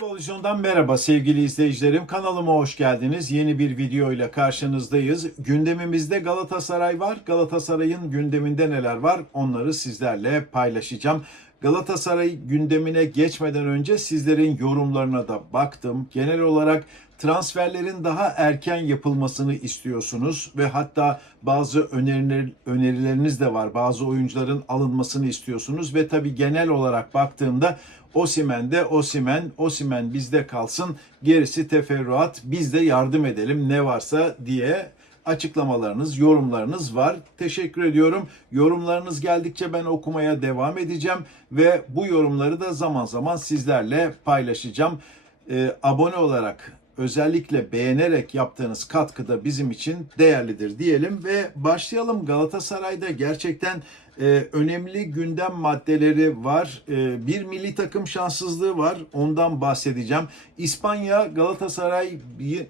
Altında maçıyla futbol izliyorum Futbol Vizyon'dan merhaba sevgili izleyicilerim. Kanalıma hoş geldiniz. Yeni bir video ile karşınızdayız. Gündemimizde Galatasaray var. Galatasaray'ın gündeminde neler var onları sizlerle paylaşacağım. Galatasaray gündemine geçmeden önce sizlerin yorumlarına da baktım. Genel olarak transferlerin daha erken yapılmasını istiyorsunuz ve hatta bazı öneriler, önerileriniz de var. Bazı oyuncuların alınmasını istiyorsunuz ve tabii genel olarak baktığımda Osimen de Osimen, Osimen bizde kalsın, gerisi teferruat, biz de yardım edelim ne varsa diye açıklamalarınız, yorumlarınız var. Teşekkür ediyorum. Yorumlarınız geldikçe ben okumaya devam edeceğim ve bu yorumları da zaman zaman sizlerle paylaşacağım. Ee, abone olarak özellikle beğenerek yaptığınız katkı da bizim için değerlidir diyelim ve başlayalım. Galatasaray'da gerçekten e, önemli gündem maddeleri var. E, bir milli takım şanssızlığı var. Ondan bahsedeceğim. İspanya Galatasaray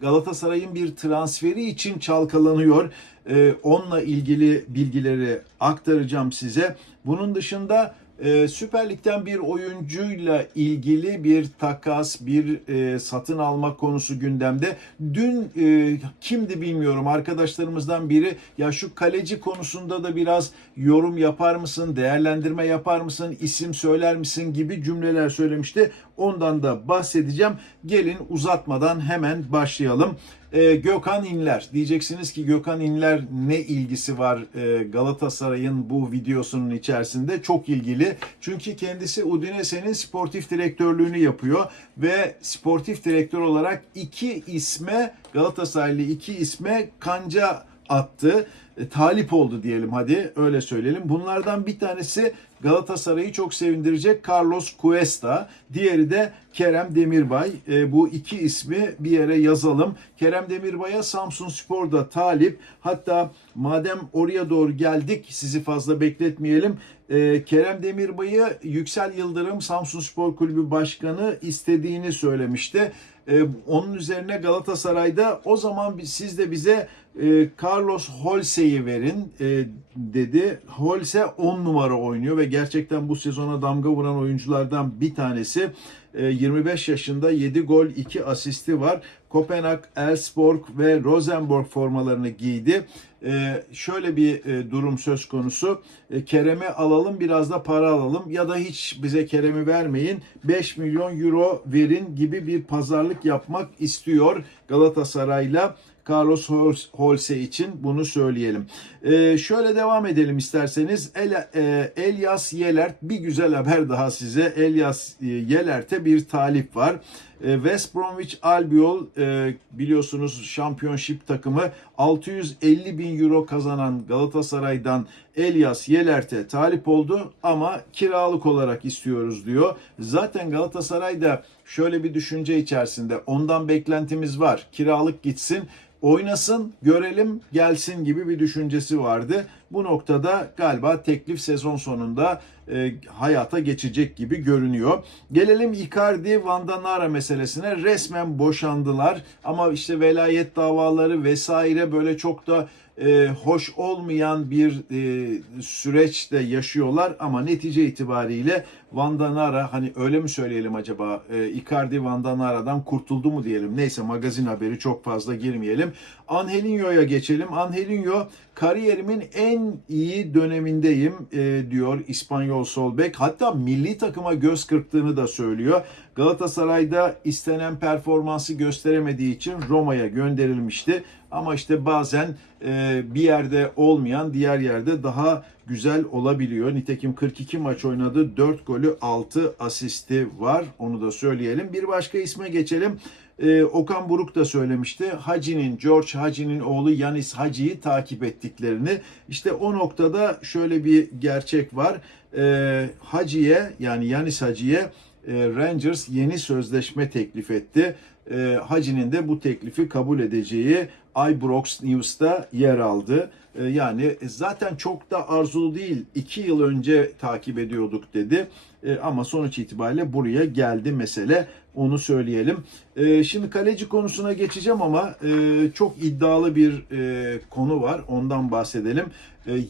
Galatasaray'ın bir transferi için çalkalanıyor. E, onunla ilgili bilgileri aktaracağım size. Bunun dışında ee, Süper Lig'den bir oyuncuyla ilgili bir takas, bir e, satın alma konusu gündemde. Dün e, kimdi bilmiyorum arkadaşlarımızdan biri ya şu kaleci konusunda da biraz yorum yapar mısın, değerlendirme yapar mısın, isim söyler misin gibi cümleler söylemişti. Ondan da bahsedeceğim. Gelin uzatmadan hemen başlayalım. Ee, Gökhan İnler. Diyeceksiniz ki Gökhan İnler ne ilgisi var e, Galatasaray'ın bu videosunun içerisinde? Çok ilgili. Çünkü kendisi Udinese'nin sportif direktörlüğünü yapıyor ve sportif direktör olarak iki isme Galatasaraylı iki isme kanca attı. E, talip oldu diyelim hadi öyle söyleyelim. Bunlardan bir tanesi Galatasaray'ı çok sevindirecek Carlos Cuesta. Diğeri de Kerem Demirbay. E, bu iki ismi bir yere yazalım. Kerem Demirbay'a Samsun Spor'da talip. Hatta madem oraya doğru geldik sizi fazla bekletmeyelim. E, Kerem Demirbay'ı Yüksel Yıldırım Samsun Spor Kulübü Başkanı istediğini söylemişti. E, onun üzerine Galatasaray'da o zaman siz de bize e, Carlos Holse'yi verin e, dedi. Holse 10 numara oynuyor ve gerçekten bu sezona damga vuran oyunculardan bir tanesi. E, 25 yaşında 7 gol 2 asisti var. Kopenhag, Elfsborg ve Rosenborg formalarını giydi. E, şöyle bir e, durum söz konusu. E, Kerem'i alalım biraz da para alalım ya da hiç bize Kerem'i vermeyin 5 milyon euro verin gibi bir pazarlık yapmak istiyor Galatasaray'la. Carlos Holse için bunu söyleyelim. Ee, şöyle devam edelim isterseniz. El, e, Elias Yelert bir güzel haber daha size. Elias e, Yelert'e bir talip var. E, West Bromwich Albion e, biliyorsunuz şampiyonşip takımı 650 bin euro kazanan Galatasaray'dan Elias Yelert'e talip oldu ama kiralık olarak istiyoruz diyor. Zaten Galatasaray'da şöyle bir düşünce içerisinde ondan beklentimiz var. Kiralık gitsin oynasın, görelim, gelsin gibi bir düşüncesi vardı. Bu noktada galiba teklif sezon sonunda e, hayata geçecek gibi görünüyor. Gelelim Icardi Vandanara meselesine. Resmen boşandılar ama işte velayet davaları vesaire böyle çok da e, hoş olmayan bir e, süreçte yaşıyorlar ama netice itibariyle Vandanara hani öyle mi söyleyelim acaba e, Icardi Vandanara'dan kurtuldu mu diyelim neyse magazin haberi çok fazla girmeyelim. Angelinho'ya geçelim. Angelinho kariyerimin en iyi dönemindeyim e, diyor İspanyol sol bek. Hatta milli takıma göz kırptığını da söylüyor. Galatasaray'da istenen performansı gösteremediği için Roma'ya gönderilmişti. Ama işte bazen e, bir yerde olmayan diğer yerde daha güzel olabiliyor. Nitekim 42 maç oynadı. 4 golü 6 asisti var. Onu da söyleyelim. Bir başka isme geçelim. Ee, Okan Buruk da söylemişti. Hacı'nin, George Hacı'nin oğlu Yanis Hacı'yı takip ettiklerini. İşte o noktada şöyle bir gerçek var. Ee, Hacı'ye yani Yanis Hacı'ya e, Rangers yeni sözleşme teklif etti. E, Hacı'nin de bu teklifi kabul edeceği Ibrox News'ta yer aldı. E, Yani zaten çok da arzulu değil. iki yıl önce takip ediyorduk dedi. E, Ama sonuç itibariyle buraya geldi mesele. Onu söyleyelim. E, Şimdi kaleci konusuna geçeceğim ama e, çok iddialı bir e, konu var. Ondan bahsedelim.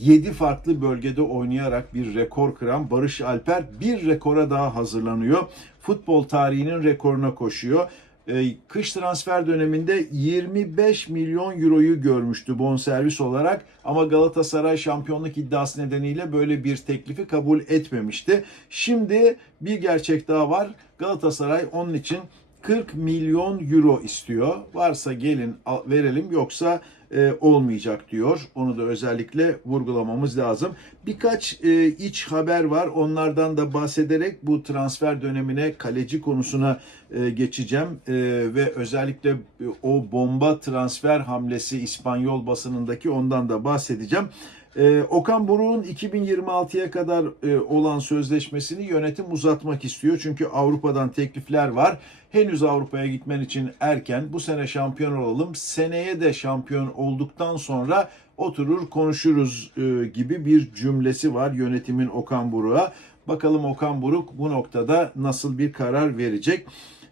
7 farklı bölgede oynayarak bir rekor kıran Barış Alper bir rekora daha hazırlanıyor. Futbol tarihinin rekoruna koşuyor. E, Kış transfer döneminde 25 milyon euroyu görmüştü bonservis olarak ama Galatasaray şampiyonluk iddiası nedeniyle böyle bir teklifi kabul etmemişti. Şimdi bir gerçek daha var. Galatasaray onun için 40 milyon euro istiyor. Varsa gelin verelim yoksa e, olmayacak diyor. Onu da özellikle vurgulamamız lazım. Birkaç e, iç haber var. Onlardan da bahsederek bu transfer dönemine kaleci konusuna e, geçeceğim. E, ve özellikle e, o bomba transfer hamlesi İspanyol basınındaki ondan da bahsedeceğim. Ee, Okan Buruk'un 2026'ya kadar e, olan sözleşmesini yönetim uzatmak istiyor. Çünkü Avrupa'dan teklifler var. Henüz Avrupa'ya gitmen için erken. Bu sene şampiyon olalım. Seneye de şampiyon olduktan sonra oturur konuşuruz e, gibi bir cümlesi var yönetimin Okan Buruk'a. Bakalım Okan Buruk bu noktada nasıl bir karar verecek.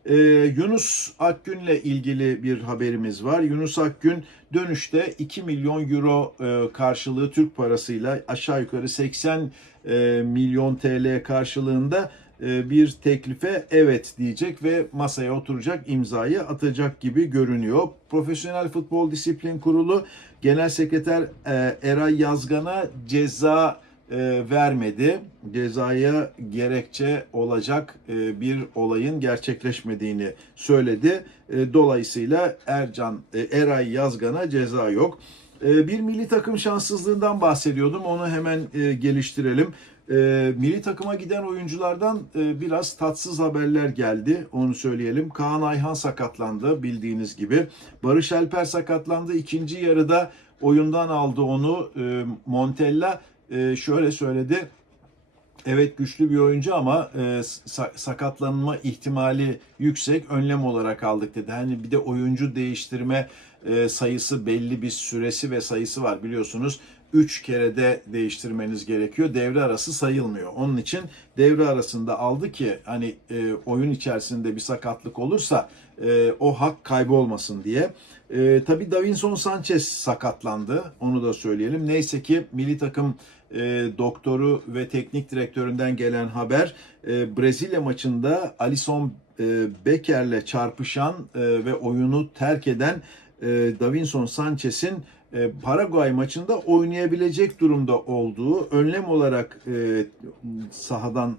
Ee, Yunus Akgün'le ilgili bir haberimiz var. Yunus Akgün dönüşte 2 milyon euro e, karşılığı Türk parasıyla aşağı yukarı 80 e, milyon TL karşılığında e, bir teklife evet diyecek ve masaya oturacak imzayı atacak gibi görünüyor. Profesyonel Futbol Disiplin Kurulu Genel Sekreter e, Eray Yazgan'a ceza e, vermedi. Cezaya gerekçe olacak e, bir olayın gerçekleşmediğini söyledi. E, Dolayısıyla Ercan e, Eray Yazgan'a ceza yok. E, Bir milli takım şanssızlığından bahsediyordum. Onu hemen e, geliştirelim. E, milli takıma giden oyunculardan e, biraz tatsız haberler geldi. Onu söyleyelim. Kaan Ayhan sakatlandı bildiğiniz gibi. Barış Alper sakatlandı. İkinci yarıda oyundan aldı onu e, Montella e, şöyle söyledi. Evet güçlü bir oyuncu ama e, sa- sakatlanma ihtimali yüksek. Önlem olarak aldık dedi. Hani bir de oyuncu değiştirme e, sayısı belli bir süresi ve sayısı var biliyorsunuz. 3 kere de değiştirmeniz gerekiyor. Devre arası sayılmıyor. Onun için devre arasında aldı ki hani e, oyun içerisinde bir sakatlık olursa e, o hak kaybolmasın diye. E, tabii Davinson Sanchez sakatlandı. Onu da söyleyelim. Neyse ki milli takım e, doktoru ve teknik direktöründen gelen haber e, Brezilya maçında Alisson e, Becker'le çarpışan e, ve oyunu terk eden e, Davinson Sanchez'in e, Paraguay maçında oynayabilecek durumda olduğu önlem olarak e, sahadan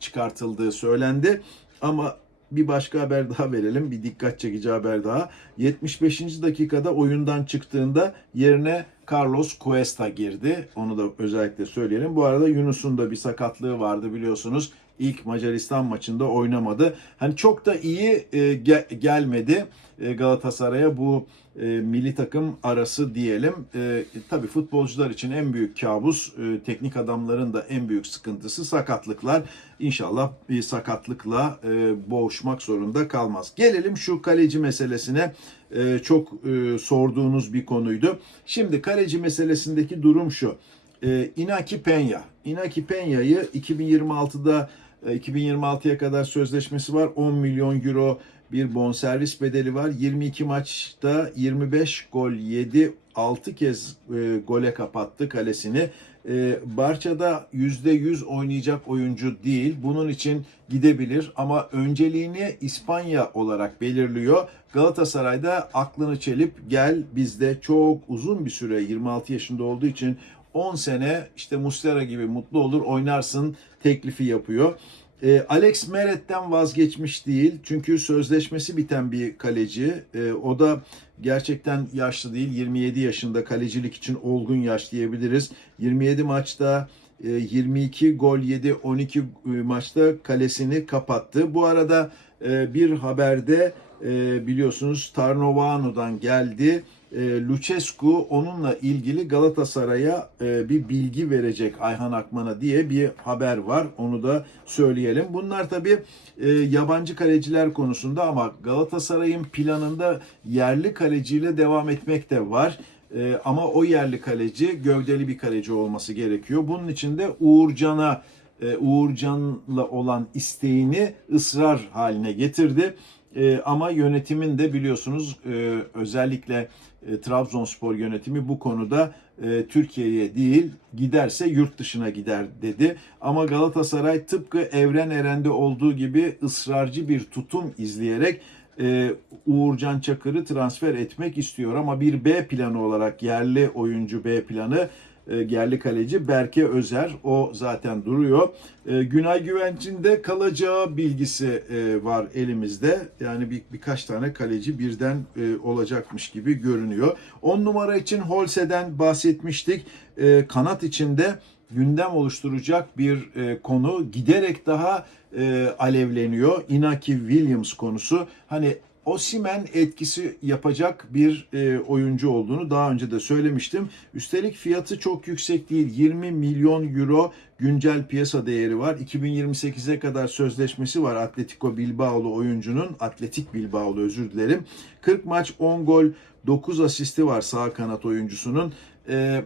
çıkartıldığı söylendi. Ama bir başka haber daha verelim. Bir dikkat çekici haber daha. 75. dakikada oyundan çıktığında yerine Carlos Cuesta girdi. Onu da özellikle söyleyelim. Bu arada Yunus'un da bir sakatlığı vardı biliyorsunuz. İlk Macaristan maçında oynamadı. Hani çok da iyi e, ge- gelmedi e, Galatasaray'a bu e, milli takım arası diyelim. E, tabii futbolcular için en büyük kabus, e, teknik adamların da en büyük sıkıntısı sakatlıklar. İnşallah bir sakatlıkla e, boğuşmak zorunda kalmaz. Gelelim şu kaleci meselesine. E, çok e, sorduğunuz bir konuydu. Şimdi kaleci meselesindeki durum şu. E, Inaki Peña. Inaki Peña'yı 2026'da e, 2026'ya kadar sözleşmesi var. 10 milyon euro bir bonservis bedeli var. 22 maçta 25 gol yedi. 6 kez e, gole kapattı kalesini. E, Barça'da %100 oynayacak oyuncu değil. Bunun için gidebilir ama önceliğini İspanya olarak belirliyor. Galatasaray'da aklını çelip gel bizde çok uzun bir süre 26 yaşında olduğu için 10 sene işte Muslera gibi mutlu olur oynarsın teklifi yapıyor. E, Alex Meret'ten vazgeçmiş değil. Çünkü sözleşmesi biten bir kaleci. E, o da gerçekten yaşlı değil. 27 yaşında kalecilik için olgun yaş diyebiliriz. 27 maçta e, 22 gol yedi, 12 maçta kalesini kapattı. Bu arada e, bir haberde e, biliyorsunuz Tarnovano'dan geldi. E, Lucescu onunla ilgili Galatasaray'a e, bir bilgi verecek Ayhan Akman'a diye bir haber var. Onu da söyleyelim. Bunlar tabii e, yabancı kaleciler konusunda ama Galatasaray'ın planında yerli kaleciyle devam etmek de var. E, ama o yerli kaleci gövdeli bir kaleci olması gerekiyor. Bunun için de Uğurcan'a e, Uğurcan'la olan isteğini ısrar haline getirdi. E, ama yönetimin de biliyorsunuz e, özellikle e, Trabzonspor yönetimi bu konuda e, Türkiye'ye değil giderse yurt dışına gider dedi. Ama Galatasaray tıpkı Evren Eren'de olduğu gibi ısrarcı bir tutum izleyerek e, Uğurcan Çakır'ı transfer etmek istiyor ama bir B planı olarak yerli oyuncu B planı yerli kaleci Berke Özer o zaten duruyor. E, Günay Güvenç'in de kalacağı bilgisi e, var elimizde. Yani bir, birkaç tane kaleci birden e, olacakmış gibi görünüyor. 10 numara için Holse'den bahsetmiştik. E, kanat içinde gündem oluşturacak bir e, konu giderek daha e, alevleniyor. Inaki Williams konusu. Hani Osimen etkisi yapacak bir e, oyuncu olduğunu daha önce de söylemiştim. Üstelik fiyatı çok yüksek değil. 20 milyon euro güncel piyasa değeri var. 2028'e kadar sözleşmesi var Atletico Bilbao'lu oyuncunun. Atletik Bilbao'lu özür dilerim. 40 maç 10 gol 9 asisti var sağ kanat oyuncusunun. E,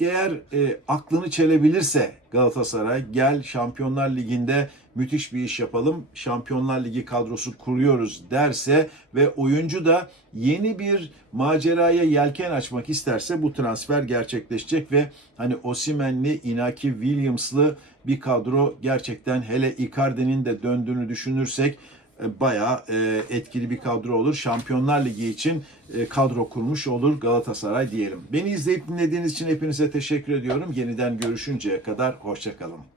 eğer e, aklını çelebilirse Galatasaray gel Şampiyonlar Ligi'nde müthiş bir iş yapalım. Şampiyonlar Ligi kadrosu kuruyoruz derse ve oyuncu da yeni bir maceraya yelken açmak isterse bu transfer gerçekleşecek ve hani Osimen'li, Inaki Williams'lı bir kadro gerçekten hele Icardi'nin de döndüğünü düşünürsek e, bayağı e, etkili bir kadro olur. Şampiyonlar Ligi için e, kadro kurmuş olur Galatasaray diyelim. Beni izleyip dinlediğiniz için hepinize teşekkür ediyorum. Yeniden görüşünceye kadar hoşçakalın.